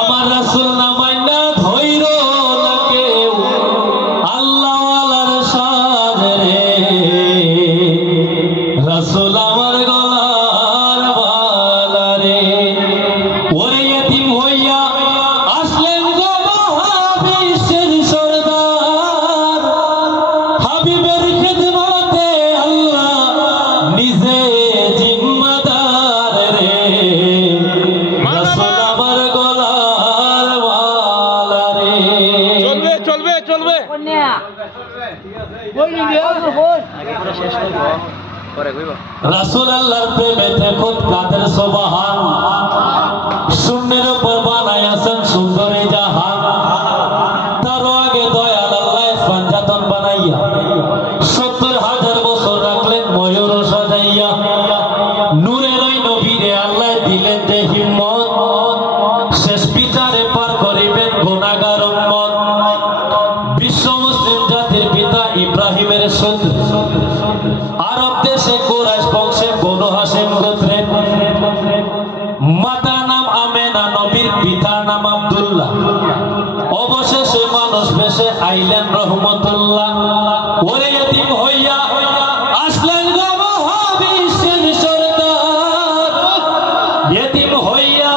আমার রাসূল না মাইনা ধইর না কেউ আল্লাহ ওয়ালার সাথে রে রাসূল আমার গলার মালা রে ওরে ইতিম হইয়া আসলেন গো মহাবিশ্বের সরদার হাবিবের খিদমতে আল্লাহ নিজে জিম্মাদার রে রাসূল আমার গলার মালা রে চলবে চলবে চলবে রাসূল আল্লাহর প্রেমেতে খুদ কাদের সুবহান শূন্যের উপর বানাইয়াছেন সুন্দরী জাহান তার আগে দয়াল আল্লাহ পাঞ্জাতন বানাইয়া ৭০,০০০ বছর রাখলেন ময়ূর সাজাইয়া নূরের ওই নবীরে আল্লাহ দিলেন যে হিম্মত শেষ বিচারে পার করিবেন গুনাহগার উম্মত বিশ্ব মুসলিম জাতির পিতা ইব্রাহিমের শত্রু আরব দেশে কুরাইশ বংশে বনু হাশিম গোত্রে মাতার নাম আমেনা নবীর পিতার নাম আব্দুল্লাহ অবশেষে মানুষ বেশে আইলেন রহমতুল্লাহ ওরে ইতিম হইয়া আসলেন গো মহাবিশ্বের সরদার ইতিম হইয়া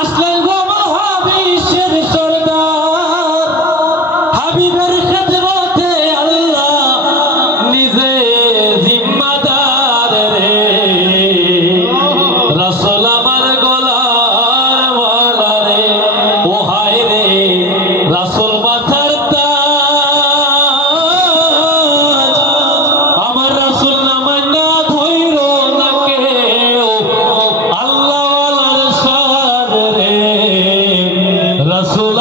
আসলেন গো মহাবিশ্বের সরদার হাবিবের খিদমতে আল্লাহ নিজে জিম্মাদার রে রাসূল আমার গলার মালা রে ও হায় রে রাসূল মাথার তাজ আমার রাসূল না মাইনা ধইর না কেউ আল্লাহ ওয়ালার সাথে রে রাসূল